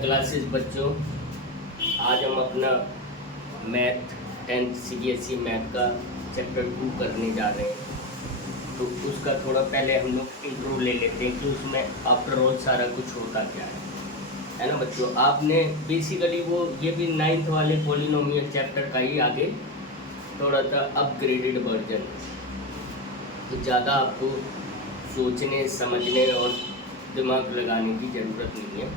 Classes बच्चों, आज हम अपना मैथ 10th CBSE मैथ का चैप्टर 2 करने जा रहे हैं। तो उसका थोड़ा पहले हम लोग इंट्रो ले लेते हैं कि उसमें आफ्टर ऑल सारा कुछ होता क्या है ना बच्चों। आपने बेसिकली वो ये भी 9th वाले पॉलिनोमियल चैप्टर का ही आगे थोड़ा सा अपग्रेडेड वर्जन, तो ज़्यादा आपको सोचने समझने और दिमाग लगाने की ज़रूरत नहीं है,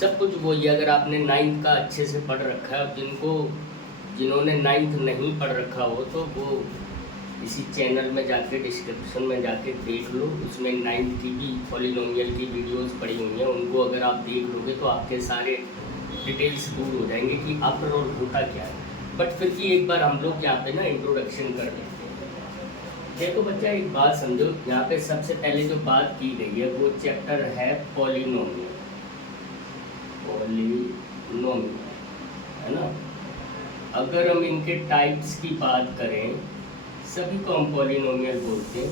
सब कुछ वही। अगर आपने 9th का अच्छे से पढ़ रखा है, जिन्होंने 9th नहीं पढ़ रखा हो तो वो इसी चैनल में जाके डिस्क्रिप्शन में जाके देख लो, उसमें 9th की भी पॉलिनोमियल की वीडियोस पड़ी हुई हैं। उनको अगर आप देख लोगे तो आपके सारे डिटेल्स दूर हो जाएंगे कि आफ्टर ऑल होता क्या है। बट फिर भी एक बार हम लोग यहाँ पे ना इंट्रोडक्शन कर लेते हैं। देखो बच्चा, एक बात समझो, यहाँ पे सबसे पहले जो बात की गई है वो चैप्टर है पॉलिनोमियल है ना। अगर हम इनके टाइप्स की बात करें, सभी को हम पॉलिनोमियल बोलते हैं।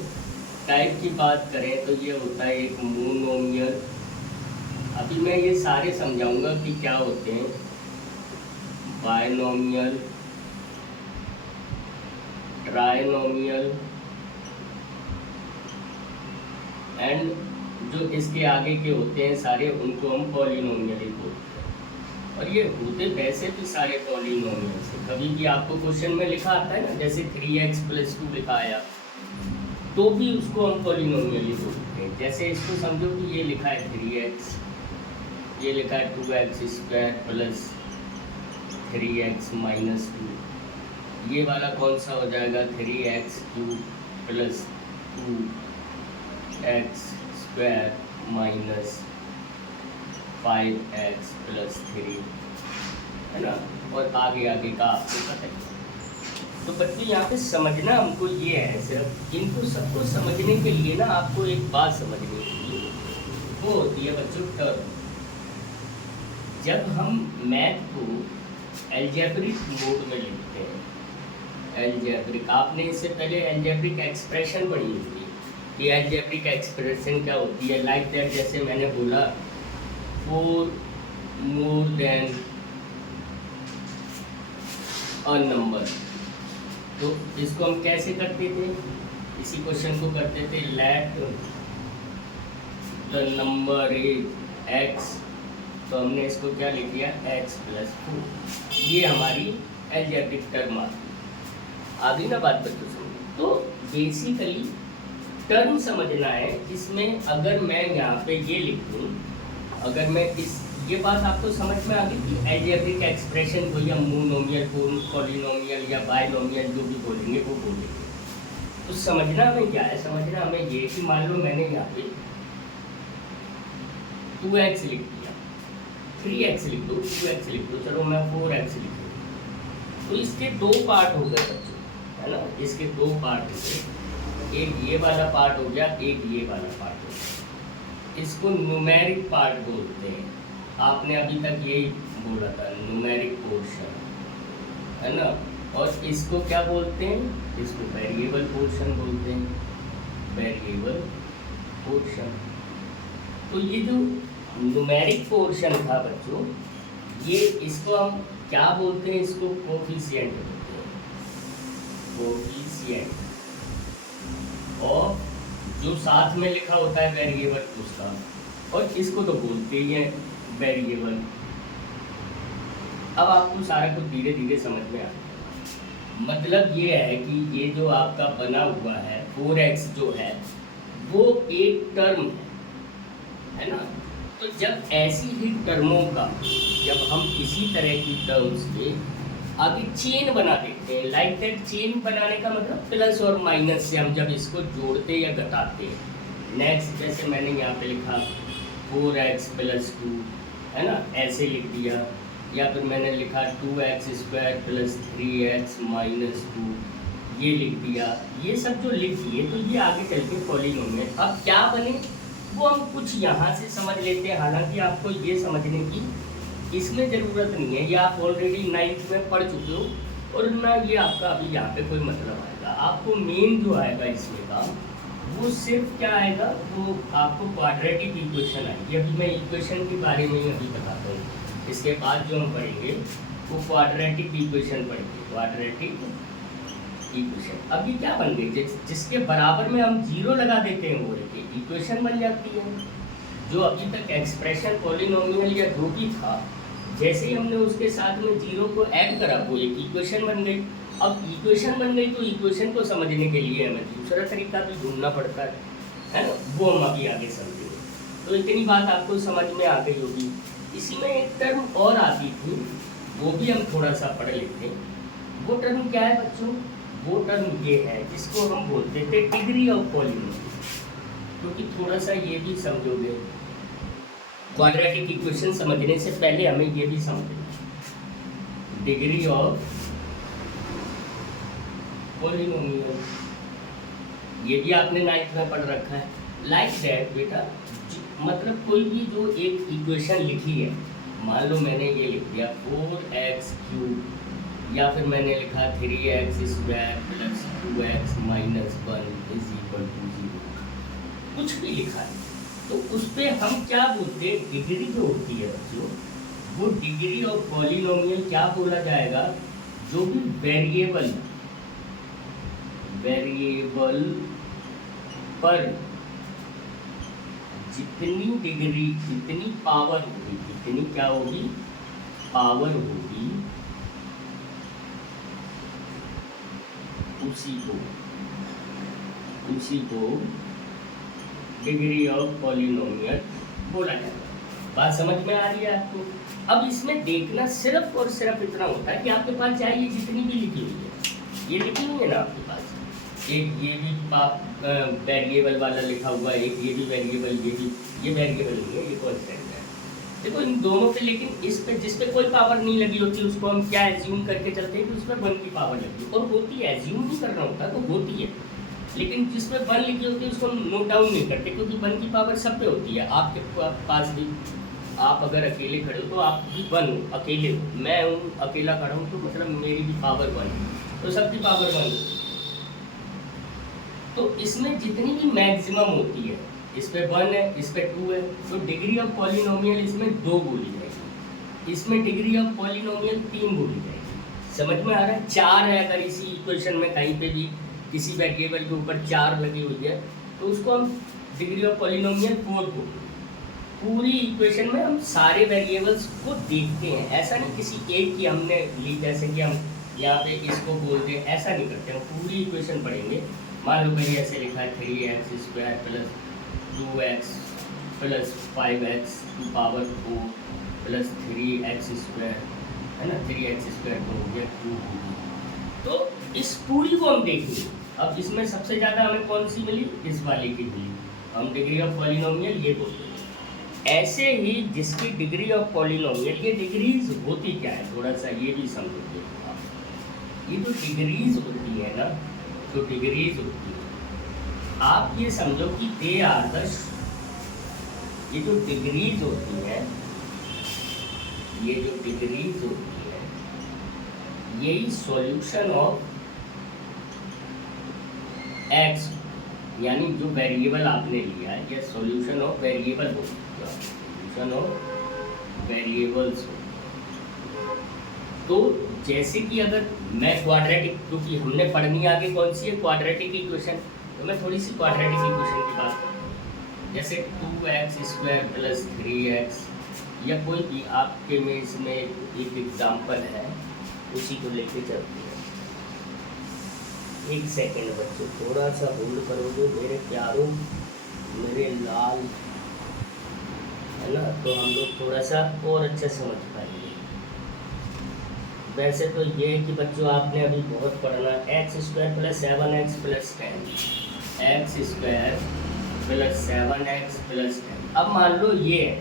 टाइप की बात करें तो ये होता है एक मोनोमियल। अभी मैं ये सारे समझाऊंगा कि क्या होते हैं। बायनोमियल, ट्राइनोमियल एंड जो इसके आगे के होते हैं सारे, उनको हम पॉलिनोमियल ही बोलते हैं। और ये होते वैसे भी सारे पॉलिनोमियल से। कभी भी आपको क्वेश्चन में लिखा आता है ना, जैसे 3x + 2 लिखा आया, तो भी उसको हम पॉलिनोमियल ही बोलते हैं। जैसे इसको समझो कि ये लिखा है 3x, ये लिखा है 2x² + 3x - 2, ये वाला कौन सा हो जाएगा 3x³ + 2x² - 5x + 3, है ना। और आगे आगे का आपको पता है। तो बच्चे यहाँ पे समझना हमको ये है, सिर्फ इनको सबको समझने के लिए ना आपको एक बात समझनी चाहिए, वो होती है बच्चों टर्म। जब हम मैथ को अलजेब्रिक मोड में लिखते हैं, अलजेब्रिक, आपने इससे पहले अलजेब्रिक एक्सप्रेशन पढ़ी होगी कि अलजेब्रिक एक्सप्रेशन क्या होती है। लाइक दैट, जैसे मैंने बोला 4 more than a number, तो इसको हम कैसे करते थे, इसी क्वेश्चन को करते थे let the number is x, तो हमने इसको क्या लिख दिया x + 4। ये हमारी अलजेब्रिक टर्म आ गई ना बात बच्चों समझ। तो बेसिकली टर्म समझना है। इसमें अगर मैं यहाँ पे ये लिख दूँ, अगर मैं ये बात आपको समझ में आ गई कि अलजेब्रिक एक्सप्रेशन को या मोनोमियल, पॉलिनोमियल या बायनोमियल जो भी बोलेंगे वो बोलेंगे। तो समझना हमें क्या है, समझना हमें ये कि मान लो मैंने यहाँ पे 2x लिख दिया, 3x लिख दो, 2x लिख दो, चलो मैं 4x लिख दूँ, तो इसके दो पार्ट हो गए बच्चों, है ना। इसके दो पार्ट हो गए, एक ये वाला पार्ट हो गया, एक ये वाला पार्ट हो गया। इसको न्यूमेरिक पार्ट बोलते हैं। आपने अभी तक यही बोला था, न्यूमेरिक पोर्शन, है ना। और इसको क्या बोलते हैं, इसको वेरिएबल पोर्शन बोलते हैं, वेरिएबल पोर्शन। तो ये जो न्यूमेरिक पोर्शन था बच्चों, ये इसको हम क्या बोलते हैं, इसको कोफिशिएंट बोलते हैं, कोफिशिएंट। और जो साथ में लिखा होता है वेरिएबल उसका, और इसको तो बोलते ही हैं वेरिएबल। अब आपको सारा कुछ धीरे धीरे समझ में आ गया। मतलब ये है कि ये जो आपका बना हुआ है 4x जो है वो एक टर्म है ना। तो जब ऐसी ही टर्मों का, जब हम इसी तरह की टर्म्स के आगे चेन बना देते हैं, लाइक दैट, चेन बनाने का मतलब प्लस और माइनस से हम जब इसको जोड़ते या घटाते हैं। नेक्स्ट, जैसे मैंने यहाँ पे लिखा 4x + 2, है ना, ऐसे लिख दिया। या फिर मैंने लिखा 2x² + 3x - 2, ये लिख दिया। ये सब जो लिख दिए तो ये आगे चल के पॉलिनोमियल अब क्या बने वो हम कुछ यहाँ से समझ लेते हैं। हालांकि आपको ये समझने की इसमें ज़रूरत नहीं है, ये आप ऑलरेडी 9th में पढ़ चुके हो और ना ये आपका अभी यहाँ पे कोई मतलब आएगा। आपको मेन जो आएगा इसमें काम, वो सिर्फ क्या आएगा, वो आपको क्वाड्रेटिक इक्वेशन आएगी। अभी मैं इक्वेशन के बारे में ही अभी बताता हूँ। इसके बाद जो हम पढ़ेंगे वो क्वाड्रेटिक इक्वेशन पढ़ेंगे, क्वाड्रेटिक इक्वेशन। अब ये क्या बन गई, जिसके बराबर में हम जीरो लगा देते हैं वो एक इक्वेशन बन जाती है। जो अभी तक एक्सप्रेशन पॉलिनोमियल या जो भी था, जैसे ही हमने उसके साथ में जीरो को ऐड करा वो एक इक्वेशन बन गई। अब इक्वेशन बन गई तो इक्वेशन को समझने के लिए हमें दूसरा तरीका भी ढूंढना पड़ता है ना, वो हम अभी आगे समझेंगे। तो इतनी बात आपको समझ में आ गई होगी। इसी में एक टर्म और आती थी, वो भी हम थोड़ा सा पढ़ लेते हैं। वो टर्म क्या है बच्चों, वो टर्म ये है जिसको हम बोलते थे डिग्री ऑफ पॉलिनोमियल। क्योंकि थोड़ा सा ये भी समझोगे, क्वाड्रेटिक इक्वेशन समझने से पहले हमें ये भी समझना डिग्री ऑफ पॉलिनोमियल, ये भी आपने 9th में पढ़ रखा है। लाइक दैट बेटा, मतलब कोई भी जो एक इक्वेशन लिखी है, मान लो मैंने ये लिख दिया 4x³ या फिर मैंने लिखा 3x² + 2x - 1 = 0, कुछ भी लिखा है तो उस पर हम क्या बोलते हैं, डिग्री जो होती है बच्चों, वो डिग्री ऑफ पॉलिनोमियल क्या बोला जाएगा, जो भी वेरिएबल पर जितनी डिग्री, जितनी पावर होगी, जितनी क्या होगी, पावर होगी, उसी को डिग्री ऑफ पॉलिनोमियल बोला जाएगा। बात समझ में आ रही है आपको। अब इसमें देखना सिर्फ और सिर्फ इतना होता है कि आपके पास चाहे ये जितनी भी लिखी हुई है, ये लिखी हुई है ना आपके पास, एक ये भी वेरिएबल वाला लिखा हुआ है, एक ये भी वेरिएबल, ये वेरिएबल नहीं है, ये कांस्टेंट है। देखो इन दोनों पे, लेकिन इस पे जिस पे कोई पावर नहीं लगी होती उसको हम क्या एज्यूम करके चलते हैं कि उसमें 1 की पावर लगी है, और होती है, एज्यूम नहीं करना होता तो होती है, लेकिन जिसमें 1 लिखी होती है उसको हम नोट डाउन नहीं करते, क्योंकि 1 की पावर सब पे होती है। आपके पास भी, आप अगर अकेले खड़े हो तो आप भी 1 हो, अकेले हो, मैं हूँ अकेला खड़ा हूँ तो मतलब मेरी भी पावर 1 है, तो सबकी पावर 1 है। तो इसमें जितनी भी मैक्सिमम होती है, इस पे 1 है, इस पे 2 है, तो डिग्री ऑफ पॉलिनोमियल इसमें 2 बोली जाएगी, इसमें डिग्री ऑफ पॉलिनोमियल 3 बोली जाएगी। समझ में आ रहा है। 4 है अगर इसी इक्वेशन में कहीं पे भी किसी वेरिएबल के ऊपर 4 लगी हुई है तो उसको हम डिग्री ऑफ पॉलिनोमियल 4 बोलते हैं। पूरी इक्वेशन में हम सारे वेरिएबल्स को देखते हैं, ऐसा नहीं किसी एक की हमने ली, जैसे कि हम यहाँ पे इसको बोल दें, ऐसा नहीं करते, हम पूरी इक्वेशन पढ़ेंगे। मान लो कहीं ऐसे लिखा है 3x² + 2x + 5x to power 4 + 3x², है ना, 3x² तो हो गया 2 होगी। तो इस पूरी को हम देखेंगे। अब इसमें सबसे ज़्यादा हमें कौन सी मिली, इस वाले की मिली, हम डिग्री ऑफ पॉलिनोमियल ये बोलते हैं। ऐसे ही जिसकी डिग्री ऑफ पॉलिनोमियल, ये डिग्रीज होती क्या है, थोड़ा सा ये भी समझोगे आप। ये जो डिग्रीज होती है ना, जो डिग्रीज होती है, आप ये समझो कि दे आर द, ये जो डिग्रीज होती है, ये जो डिग्रीज होती है, यही सॉल्यूशन ऑफ एक्स, यानी जो वेरिएबल आपने लिया है, ये सॉल्यूशन ऑफ वेरिएबल होती है, सॉल्यूशन ऑफ वेरिएबल्स। तो जैसे कि अगर मैं क्वाड्रेटिक, क्योंकि हमने पढ़नी आगे कौन सी है, क्वाड्रेटिक इक्वेशन, तो मैं थोड़ी सी क्वाड्रेटिक इक्वेशन की बात करूँ, जैसे 2x² + 3x, या कोई भी आपके में इसमें एक एग्जाम्पल है, उसी को लेके चलते हैं। एक सेकेंड बच्चों, थोड़ा सा होल्ड करोगे मेरे प्यारों, मेरे लाल, है ना, तो हम लोग थोड़ा सा और अच्छा समझ पाएंगे। वैसे तो ये है कि बच्चों आपने अभी बहुत पढ़ना, x² + 7x + 10, x² + 7x + 10। अब मान लो ये है,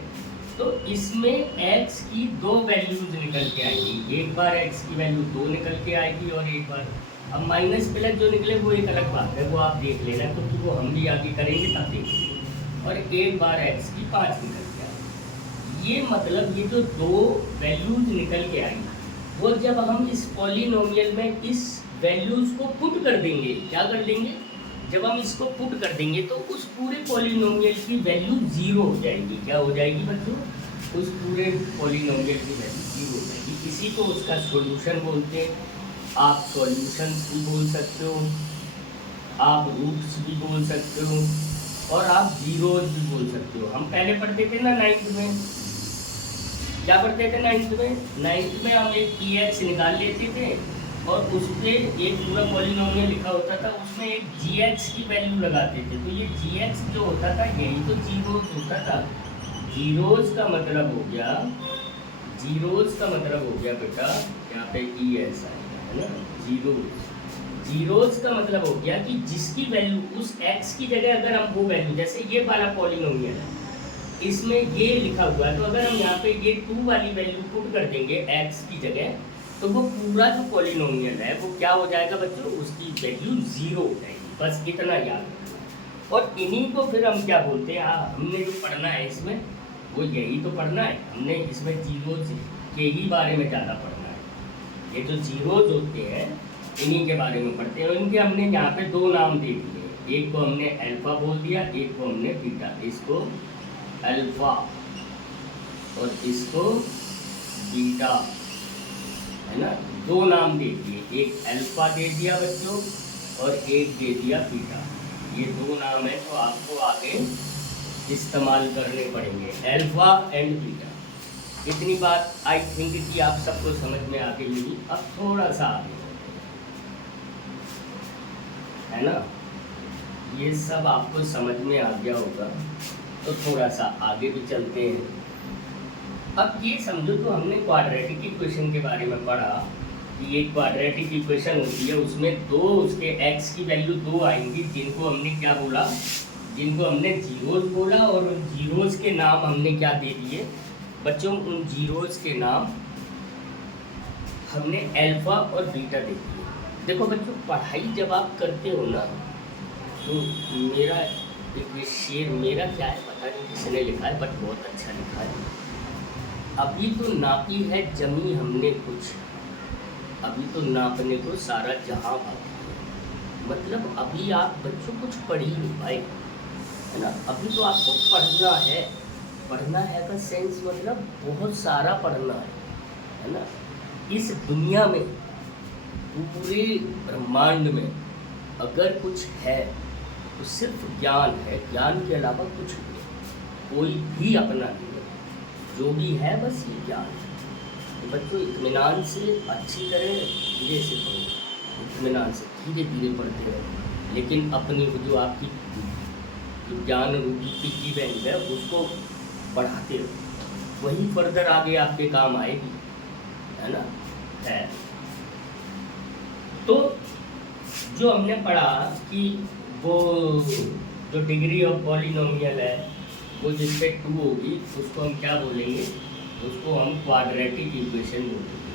तो इसमें x की 2 वैल्यूज निकल के आएगी, एक बार x की वैल्यू 2 निकल के आएगी और एक बार, अब माइनस प्लस जो निकले वो एक अलग बात है, वो आप देख लेना, क्योंकि वो हम भी आगे करेंगे तब देखेंगे। और एक बार x की 5 निकल के आएगी, ये मतलब ये जो 2 वैल्यूज निकल के आएगी, वो जब हम इस पॉलिनोमियल में इस वैल्यूज को पुट कर देंगे, क्या कर देंगे, जब हम इसको पुट कर देंगे तो उस पूरे पॉलिनोमियल की वैल्यू 0 हो जाएगी। क्या हो जाएगी बच्चों, उस पूरे पॉलिनोमियल की वैल्यू जीरो रहेगी। इसी को उसका सॉल्यूशन बोलते हैं। आप सॉल्यूशंस भी बोल सकते हो, आप रूट्स भी बोल सकते हो, और आप जीरोज भी बोल सकते हो। हम पहले पढ़ते थे ना नाइन्थ में, क्या पढ़ते थे नाइन्थ में? नाइन्थ में हम एक पी एक्स निकाल लेते थे और उस पर एक पूरा पॉलिनोमियल लिखा होता था, उसमें एक जी एक्स की वैल्यू लगाते थे। तो ये जी एक्स जो होता था यही तो जीरोज होता था। जीरोज का मतलब हो गया, जीरोज का मतलब हो गया बेटा, यहाँ पे ई एस आएगा, है ना, जीरोज। जीरोज का मतलब हो गया कि जिसकी वैल्यू उस x की जगह अगर हम वो वैल्यू, जैसे ये वाला पॉलिनोमियल है, इसमें ये लिखा हुआ है, तो अगर हम यहाँ पे ये 2 वाली वैल्यू पुट कर देंगे x की जगह, तो वो पूरा जो पॉलिनोमियल है वो क्या हो जाएगा बच्चों, उसकी वैल्यू जीरो हो जाएगी। बस इतना याद रखना। और इन्हीं को फिर हम क्या बोलते हैं, हमने जो पढ़ना है इसमें वो यही तो पढ़ना है। हमने इसमें जीरोज के ही बारे में ज़्यादा पढ़ना है। ये जो जीरोज होते हैं इन्हीं के बारे में पढ़ते हैं। इनके हमने यहाँ पे 2 नाम दे दिए, एक को हमने अल्फा बोल दिया, एक को हमने बीटा। इसको अल्फा और इसको बीटा, है ना, 2 नाम दे दिए, एक अल्फा दे दिया बच्चों और एक दे दिया बीटा। ये 2 नाम है तो आपको आगे इस्तेमाल करने पड़ेंगे, अल्फा एंड बीटा। इतनी बात आई थिंक कि आप सबको समझ में आ गई होगी। अब थोड़ा सा आगे, है ना, ये सब आपको समझ में आ गया होगा, तो थोड़ा सा आगे भी चलते हैं। अब ये समझो, तो हमने क्वाड्रेटिक इक्वेशन के बारे में पढ़ा कि ये क्वाड्रेटिक इक्वेशन होती है, उसमें दो उसके x की वैल्यू 2 आएंगी, जिनको हमने क्या बोला, जिनको हमने जीरोज बोला, और उन जीरोज के नाम हमने क्या दे दिए बच्चों, उन जीरोज के नाम हमने अल्फा और बीटा दे दिए। देखो बच्चों, पढ़ाई जब आप करते हो ना, तो मेरा एक शेर, मेरा क्या है पता नहीं किसने लिखा है, बट बहुत अच्छा लिखा है। अभी तो नापी है जमी हमने कुछ, अभी तो नापने को सारा जहां बाकी है। मतलब अभी आप बच्चों कुछ पढ़ ही नहीं पाए, है ना। अभी तो आपको पढ़ना है, पढ़ना है का सेंस मतलब बहुत सारा पढ़ना है ना। इस दुनिया में, पूरे ब्रह्मांड में अगर कुछ है तो सिर्फ ज्ञान है, ज्ञान के अलावा कुछ नहीं, कोई भी अपना नहीं है। जो भी है बस ये ज्ञान है। तो बच्चों इत्मीनान से अच्छी तरह धीरे से पढ़ो, इत्मीनान से धीरे धीरे पढ़ते रहो, लेकिन अपनी जो आपकी जो ज्ञान रूपी पिग्गी बैंक है उसको बढ़ाते रहो, वही फर्दर आगे आपके काम आएगी, है ना। है तो जो हमने पढ़ा कि वो जो डिग्री ऑफ पॉलिनोमियल है वो जिससे 2 होगी उसको हम क्या बोलेंगे, उसको हम क्वाड्रेटिक इक्वेशन बोलेंगे,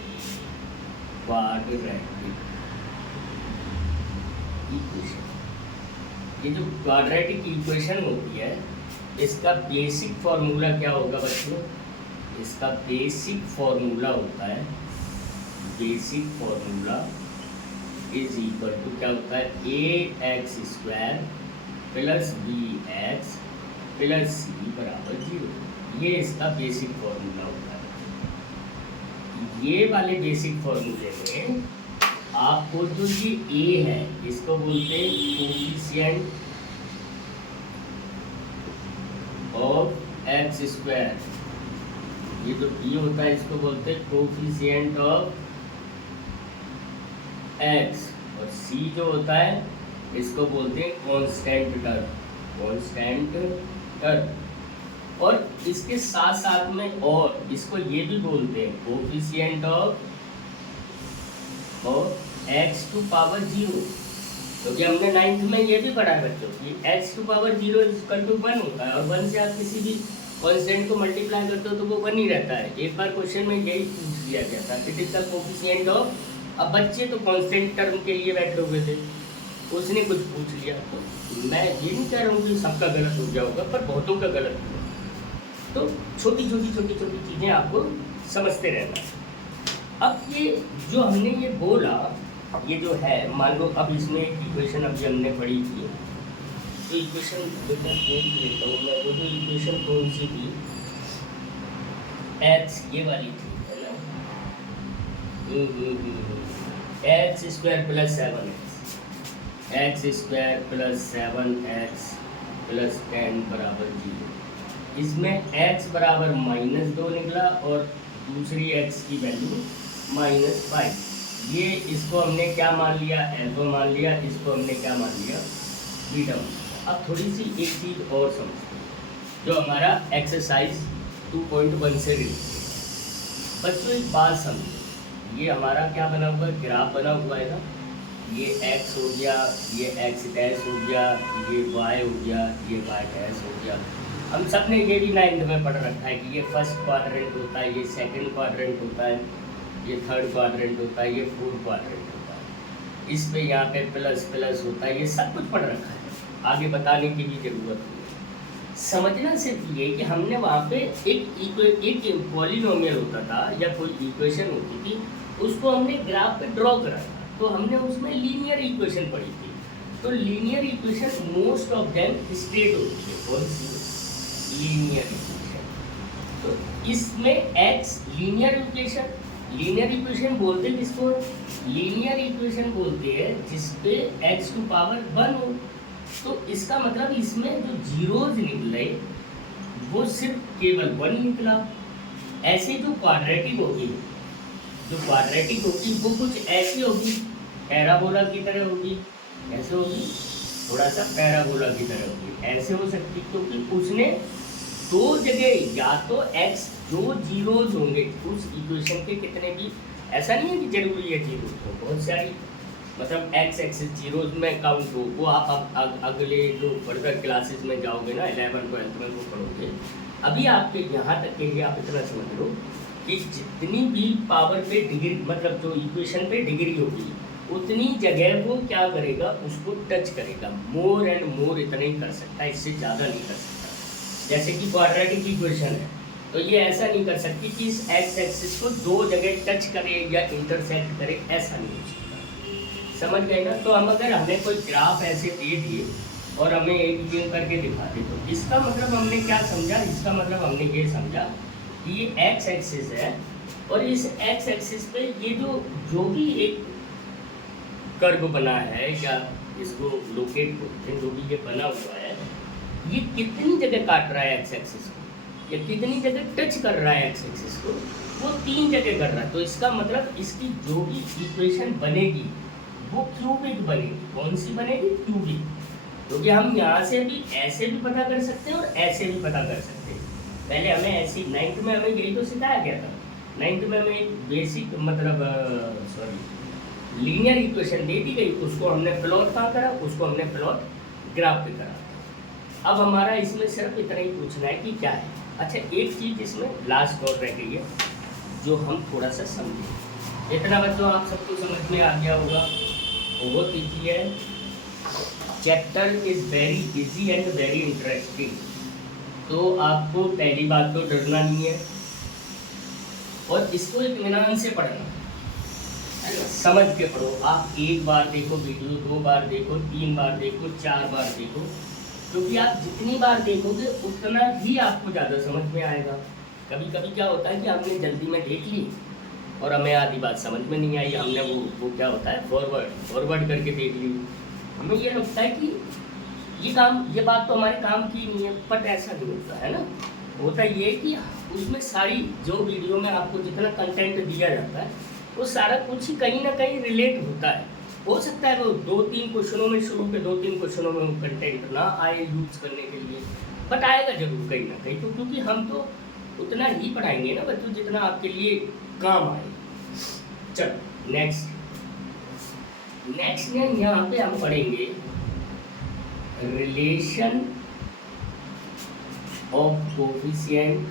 क्वाड्रेटिक इक्वेशन। ये जो क्वाड्रेटिक इक्वेशन होती है इसका बेसिक फॉर्मूला क्या होगा बच्चों, इसका बेसिक फॉर्मूला होता है, basic formula is equal to क्या होता है, ax² plus bx plus c बराबर 0। ये इसका बेसिक फॉर्मूला होता है। ये वाले बेसिक फॉर्मूले में आपको जो ये a है इसको बोलते हैं कोफिशिएंट ऑफ x², ये जो b होता है इसको बोलते हैं कोफिशिएंट ऑफ x, और c जो होता है इसको बोलते हैं कांस्टेंट टर्म, कांस्टेंट टर्म। और इसके साथ साथ में और इसको ये भी बोलते हैं कोफिशिएंट ऑफ x⁻0, क्योंकि हमने 9th में ये भी पढ़ा है बच्चों कि x⁻0 = 1 होता है, और 1 से आप किसी भी कांस्टेंट को मल्टीप्लाई करते हो तो वो 1 ही रहता है। एक बार क्वेश्चन में यही पूछ लिया गया था, it is the coefficient of. अब बच्चे तो कांस्टेंट टर्म के लिए बैठे हुए थे, उसने कुछ पूछ लिया, तो मैं ये नहीं कह रहा हूँ कि सबका गलत हो गया होगा, पर बहुतों का गलत हुआ। तो छोटी छोटी चीज़ें आपको समझते रहना। अब ये जो हमने ये बोला, ये जो है मान लो, अब इसमें एक इक्वेशन अभी हमने पढ़ी थी, तो इक्वेशन देख लेता हूँ मैं, वो जो इक्वेशन कौन सी थी, एक्स ये वाली थी है ना, x square plus 7x square plus 7x plus 10 बराबर 0। इसमें x बराबर -2 निकला और दूसरी x की वैल्यू -5। ये इसको हमने क्या मान लिया, अल्फा मान लिया, इसको हमने क्या मान लिया, बीटा मान लिया। अब थोड़ी सी एक चीज़ और समझते हैं जो हमारा एक्सरसाइज 2.1 से रिलेटेड। बच्चों एक बात समझो, ये हमारा क्या बना हुआ है, ग्राफ बना हुआ है ना, ये x हो गया, ये x डैश हो गया, ये y हो गया, ये y डैश हो गया। हम सब ने ये भी 9th में पढ़ रखा है कि ये फर्स्ट क्वाड्रेंट होता है, ये सेकंड क्वाड्रेंट होता है, ये थर्ड क्वाड्रेंट होता है, ये फोर्थ क्वाड्रेंट होता है। इस पे यहाँ पे प्लस प्लस होता है, ये सब कुछ पढ़ रखा है, आगे बताने की भी ज़रूरत नहीं। समझना सिर्फ ये कि हमने वहाँ पे एक पॉलिनोमियल होता था या कोई इक्वेशन होती थी, उसको हमने ग्राफ पे ड्रॉ करा था, तो हमने उसमें लीनियर इक्वेशन पढ़ी थी। तो linear equation most of them straight होती है, कौन सी लीनियर इक्वेशन। तो इसमें एक्स लीनियर इक्वेशन बोलते हैं किसको, लीनियर इक्वेशन बोलते हैं जिसपे x टू पावर 1 हो। तो इसका मतलब इसमें जो जीरोज निकले वो सिर्फ केवल 1 निकला। ऐसे जो क्वाड्रेटिक होगी वो कुछ ऐसी होगी, पैराबोला की तरह होगी, ऐसे होगी, थोड़ा सा पैराबोला की तरह होगी, ऐसे हो सकती, क्योंकि उसने दो जगह या तो x जो जीरोज होंगे उस इक्वेशन के कितने भी, ऐसा नहीं है कि जरूरी है जीरोज हो, बहुत सारी मतलब x एक्सिस जीरोज में काउंट हो, वो आप अगले जो फर्दर क्लासेस में जाओगे ना 11 12 में वो पढ़ोगे। अभी आपके यहाँ तक के लिए आप इतना समझ लो कि जितनी भी पावर पे डिग्री, मतलब जो इक्वेशन पे डिग्री होगी उतनी जगह वो क्या करेगा, उसको टच करेगा, मोर एंड मोर इतना ही कर सकता है, इससे ज़्यादा नहीं कर सकता। जैसे कि क्वाड्रेटिक इक्वेशन है तो ये ऐसा नहीं कर सकती कि इस एक्स एक्सिस को दो जगह टच करे या इंटरसेक्ट करे, ऐसा नहीं हो सकता। समझ गए ना। तो हम अगर हमें कोई ग्राफ ऐसे दे दिए और हमें एक ये करके दिखा दे, तो इसका मतलब हमने क्या समझा, इसका मतलब हमने ये समझा कि ये एक्स एक्सिस है और इस एक्स एक्सिस पे ये जो भी एक कर्व बना है या इसको लोकेट बोलते हैं, जो भी ये बना हुआ है, ये कितनी जगह काट रहा है एक्स एक्सिस को या कितनी जगह टच कर रहा है एक्स एक्सिस को, वो 3 जगह कर रहा है। तो इसका मतलब इसकी जो भी इक्वेशन बनेगी वो क्यूबिक बनेगी। कौन सी बनेगी, क्यूबिक। क्योंकि हम यहाँ से भी ऐसे भी पता कर सकते हैं और ऐसे भी पता कर सकते हैं। पहले हमें ऐसी 9th में हमें यही तो सिखाया गया था। 9th में हमें एक बेसिक लीनियर इक्वेशन दे दी गई, उसको हमने प्लॉट कहाँ करा, उसको हमने प्लॉट ग्राफ पे करा। अब हमारा इसमें सिर्फ इतना ही पूछना है कि क्या है। अच्छा, एक चीज़ इसमें लास्ट और रह गई है जो हम थोड़ा सा समझें। इतना बच्चों आप सबको समझ में आ गया होगा, बहुत ईजी है। Chapter is very easy and very interesting. तो आपको पहली बात तो डरना नहीं है और इसको इत्मीनान से पढ़ना है ना, समझ के पढ़ो। आप 1 बार देखो वीडियो, 2 बार देखो, 3 बार देखो, 4 बार देखो, क्योंकि आप जितनी बार देखोगे उतना ही आपको ज़्यादा समझ में आएगा। कभी कभी क्या होता है कि हमने जल्दी में देख ली और हमें आधी बात समझ में नहीं आई, हमने वो क्या होता है फॉरवर्ड करके देख ली। हमें ये लगता है कि ये बात तो हमारे काम की नहीं है, बट ऐसा नहीं होता है ना। होता ये कि उसमें सारी जो वीडियो में आपको जितना कंटेंट दिया जाता है वो सारा कुछ ही कहीं ना कहीं रिलेट होता है। हो सकता है वो 2-3 क्वेश्चनों में, शुरू के 2-3 क्वेश्चनों में वो कंटेंट ना आए यूज करने के लिए, बट आएगा जरूर कहीं ना कहीं। तो क्योंकि हम तो उतना ही पढ़ाएंगे ना बच्चों जितना आपके लिए काम आए। चलो नेक्स्ट ने यहाँ पे हम पढ़ेंगे रिलेशन ऑफ कोफिशिएंट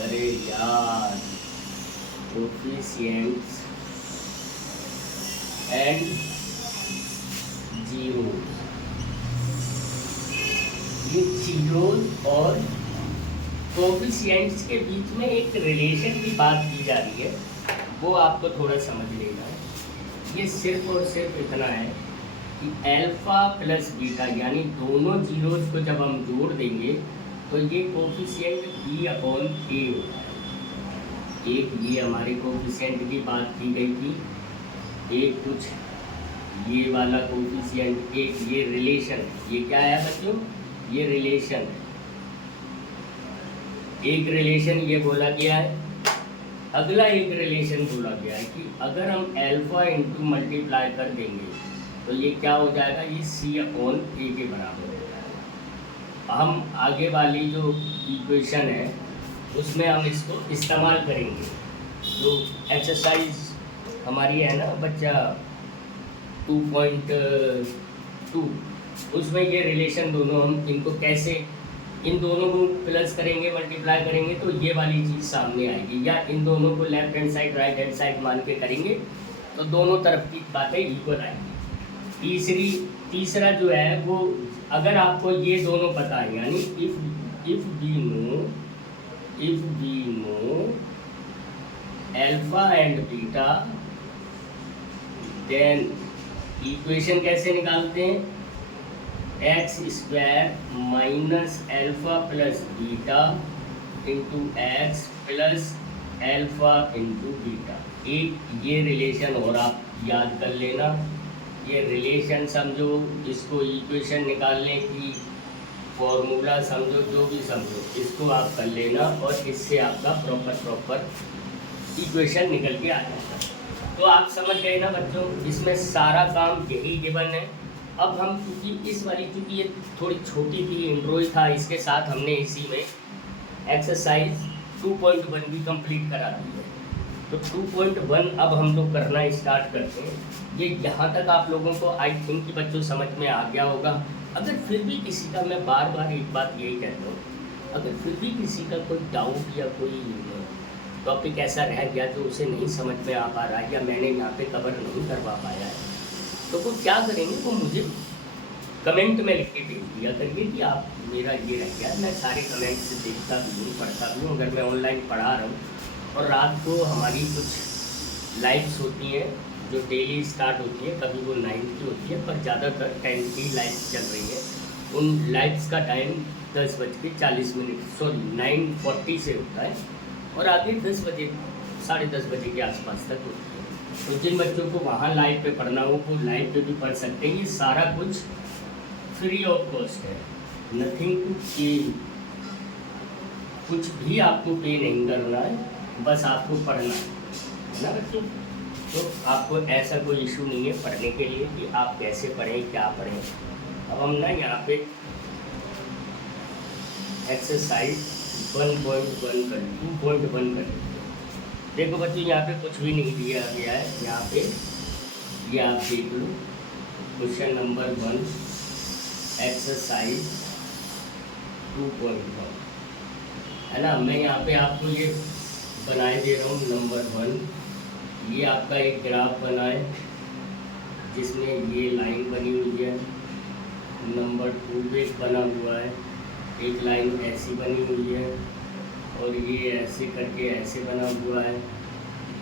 अरे यार, कोफिशिएंट्स एंड जीरोस। ये जीरोस और कोफिशिएंट्स के बीच में एक रिलेशन की बात की जा रही है। वो आपको थोड़ा समझ लेना है। ये सिर्फ और सिर्फ इतना है कि अल्फ़ा प्लस बीटा यानी दोनों जीरोज़ को जब हम जोड़ देंगे तो ये कोफिशिएंट b अपॉन a होता है। एक ये हमारे कोफिशिएंट की बात की गई थी, एक कुछ ये वाला कोफिशिएंट, एक ये रिलेशन, ये क्या है बच्चों, ये रिलेशन, एक रिलेशन ये बोला गया है। अगला एक रिलेशन बोला गया है कि अगर हम अल्फ़ा इंटू मल्टीप्लाई कर देंगे तो ये क्या हो जाएगा, ये c अपॉन a के बराबर हो जाएगा। हम आगे वाली जो इक्वेशन है उसमें हम इसको इस्तेमाल करेंगे। जो एक्सरसाइज हमारी है ना बच्चा 2.2, उसमें ये रिलेशन दोनों हम इनको कैसे, इन दोनों को प्लस करेंगे मल्टीप्लाई करेंगे तो ये वाली चीज़ सामने आएगी, या इन दोनों को left hand side right hand side मान के करेंगे तो दोनों तरफ की बातें इक्वल आएंगी। तीसरा जो है वो, अगर आपको ये दोनों पता है यानी if we know alpha and beta, then equation कैसे निकालते हैं, x square minus alpha plus beta into x plus alpha into beta. एक ये रिलेशन और आप याद कर लेना, ये रिलेशन समझो, इसको इक्वेशन निकालने की फॉर्मूला समझो, जो भी समझो इसको आप कर लेना और इससे आपका प्रॉपर इक्वेशन निकल के आ जाएगा। तो आप समझ गए ना बच्चों, इसमें सारा काम यही गिवन है। अब हम क्योंकि इस वाली, क्योंकि ये थोड़ी छोटी थी, इंट्रो था, इसके साथ हमने इसी में एक्सरसाइज 2.1 भी कंप्लीट करा दी है। तो 2.1 अब हम लोग करना स्टार्ट करते हैं। ये यहाँ तक आप लोगों को आई थिंक कि बच्चों समझ में आ गया होगा। अगर फिर भी किसी का, मैं बार बार एक बात यही कहता हूँ, अगर फिर भी किसी का कोई डाउट या कोई टॉपिक ऐसा रह गया जो उसे नहीं समझ में आ पा रहा है या मैंने यहाँ पे कवर नहीं करवा पाया है, तो वो क्या करेंगे, वो मुझे कमेंट में लिख के भेज दिया करिए कि आप मेरा ये रह गया। मैं सारे कमेंट्स देखता भी हूँ, पढ़ता भी हूँ। अगर मैं ऑनलाइन पढ़ा रहा हूँ और रात को हमारी कुछ लाइव्स होती हैं जो डेली स्टार्ट होती है, कभी वो 9 की होती है पर ज़्यादातर 10 की लाइव्स चल रही है। उन लाइव्स का टाइम 10:40, सॉरी 9:40 से होता है और आगे 10 बजे, 10:30 बजे के आसपास तक होती है। तो जिन बच्चों को वहाँ लाइव पे पढ़ना हो वो लाइव पे भी पढ़ सकते हैं। ये सारा कुछ फ्री ऑफ कॉस्ट है, नथिंग टू पे, कुछ भी आपको पे नहीं करना है, बस आपको पढ़ना है ना बच्चों। तो आपको ऐसा कोई इशू नहीं है पढ़ने के लिए कि आप कैसे पढ़ें, क्या पढ़ें। अब हम ना यहाँ पे एक्सरसाइज 1.1 कर 2.1 कर। देखो बच्चों यहाँ पे कुछ भी नहीं दिया गया है, यहाँ पे ये आप देख लो, क्वेश्चन नंबर 1 एक्सरसाइज 2.1 है ना। मैं यहाँ पे आपको ये बनाए दे रहा हूँ। नंबर 1 ये आपका एक ग्राफ बना है जिसमें ये लाइन बनी हुई है। नंबर 2 एक बना हुआ है, एक लाइन ऐसी बनी हुई है और ये ऐसे करके ऐसे बना हुआ है।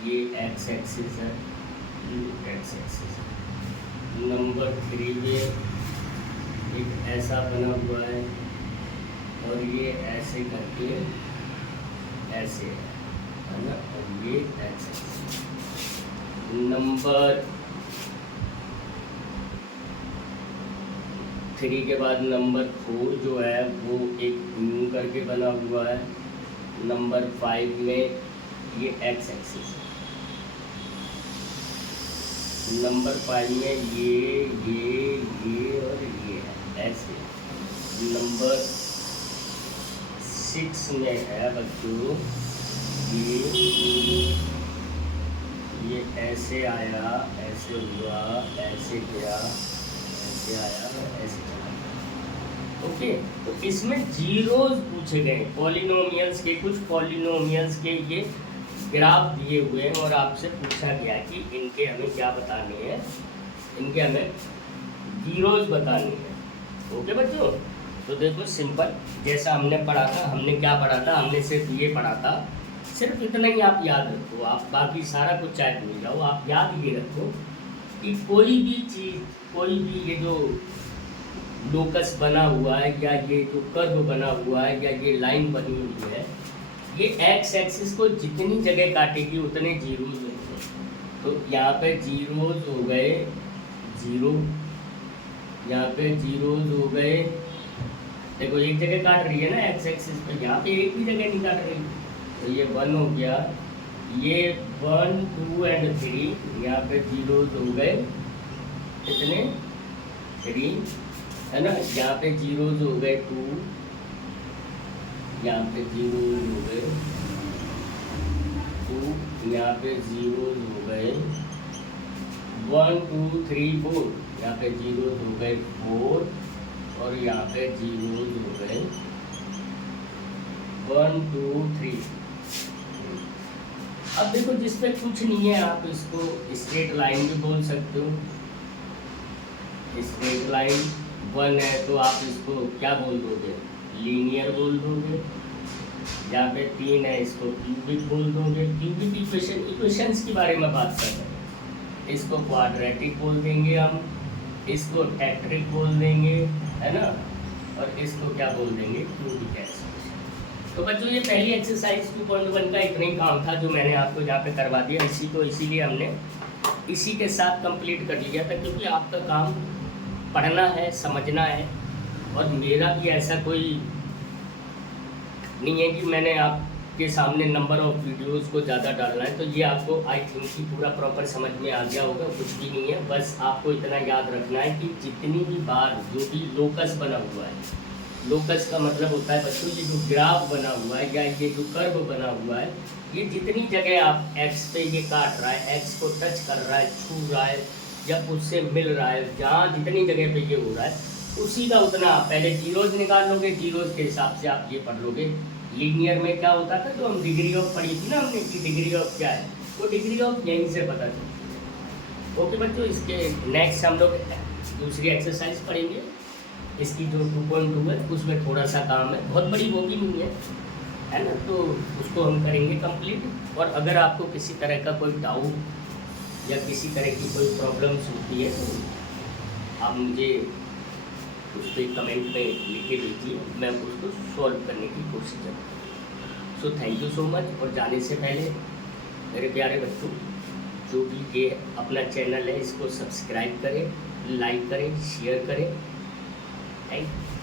ये एक्स एक्सिस है, ये एक्स एक्सिस है। नंबर 3 में एक ऐसा बना हुआ है और ये ऐसे करके ऐसे है ना, और ये एक्स एक्सिस। नंबर 3 के बाद नंबर 4 जो है वो एक न्यू करके बना हुआ है। नंबर 5 में ये एक्स एक्सिस है। नंबर 5 में ये और ये है ऐसे। नंबर 6 में है बच्चों ये ऐसे आया, ऐसे हुआ, ऐसे गया, ऐसे आया, ऐसे चला। ओके, तो इसमें जीरोज पूछे गए, पॉलिनोमियल्स के, कुछ पॉलिनोमियल्स के ये ग्राफ दिए हुए हैं और आपसे पूछा गया कि इनके हमें क्या बताने हैं, इनके हमें जीरोज बताने हैं। ओके बच्चों, तो देखो सिंपल, जैसा हमने पढ़ा था, हमने क्या पढ़ा था, हमने सिर्फ ये पढ़ा था सिर्फ इतना ही आप याद रखो, आप बाकी सारा कुछ चाहे भूल जाओ, आप याद ये रखो कि कोई भी चीज़, कोई भी ये जो लोकस बना हुआ है या ये जो कर्व बना हुआ है या ये लाइन बनी हुई है, ये एक्स एक्सिस को जितनी जगह काटेगी उतने जीरोज होंगे। तो यहाँ पे जीरोज हो गए 0, यहाँ पे जीरोज हो गए, देखो एक जगह काट रही है ना एक्स एक्सिस पे, यहाँ पे एक भी जगह नहीं काट रही। तो ये 1 हो गया, ये 1 2 एंड 3, यहाँ पे जीरोज हो गए कितने 3 है ना, यहाँ पे जीरोज हो गए 2, यहाँ पे जीरोज हो गए 2, यहाँ पे जीरोज हो गए 1 2 3 4, यहाँ पे जीरोज हो गए 4, और यहाँ पे जीरोज हो गए 1 2 3। अब देखो जिस पे कुछ नहीं है आप इसको स्ट्रेट लाइन भी बोल सकते हो। स्ट्रेट लाइन 1 है तो आप इसको क्या बोल दोगे, लीनियर बोल दोगे। यहाँ पे 3 है इसको क्यूबिक बोल दोगे। क्यूबिक इक्वेशंस के बारे में बात कर रहे हैं, इसको क्वाड्रेटिक बोल देंगे हम, इसको टेट्रिक बोल देंगे, है ना, और इसको क्या बोल देंगे, क्यूबिक एक्सप्रेशन। तो बच्चों ये पहली एक्सरसाइज 2.1 का इतना ही काम था जो मैंने आपको यहाँ पे करवा दिया। इसीलिए हमने इसी के साथ कंप्लीट कर लिया था, क्योंकि आपका काम पढ़ना है, समझना है, और मेरा भी ऐसा कोई नहीं है कि मैंने आपके सामने नंबर ऑफ वीडियोस को ज़्यादा डालना है। तो ये आपको आई थिंक कि पूरा प्रॉपर समझ में आ गया होगा, कुछ भी नहीं है। बस आपको इतना याद रखना है कि जितनी भी बार जो भी लोकस बना हुआ है, लोकस का मतलब होता है बच्चों ये जो ग्राफ बना हुआ है या ये जो कर्व बना हुआ है, ये जितनी जगह आप एक्स पे ये काट रहा है, एक्स को टच कर रहा है, छू रहा है या उससे मिल रहा है, जहाँ जितनी जगह पे ये हो रहा है उसी का उतना आप पहले जीरोज निकाल लोगे, जीरोज के हिसाब से आप ये पढ़ लोगे। लीनियर में क्या होता था, जो हम डिग्री ऑफ पढ़ी थी ना हमने, कि डिग्री ऑफ क्या है, वो डिग्री ऑफ यहीं से पता चलती है। ओके बच्चों, इसके नेक्स्ट हम लोग दूसरी एक्सरसाइज पढ़ेंगे। इसकी जो 2.2 है उसमें थोड़ा सा काम है, बहुत बड़ी वो भी नहीं है ना, तो उसको हम करेंगे कंप्लीट। और अगर आपको किसी तरह का कोई डाउट या किसी तरह की कोई प्रॉब्लम्स होती है तो आप मुझे उस पर कमेंट में लिख के दीजिए, मैं उसको सॉल्व करने की कोशिश करूँगा। So thank you so much. और जाने से पहले मेरे प्यारे बच्चों, जो भी ये अपना चैनल है इसको सब्सक्राइब करें, लाइक करें, शेयर करें। Thank you.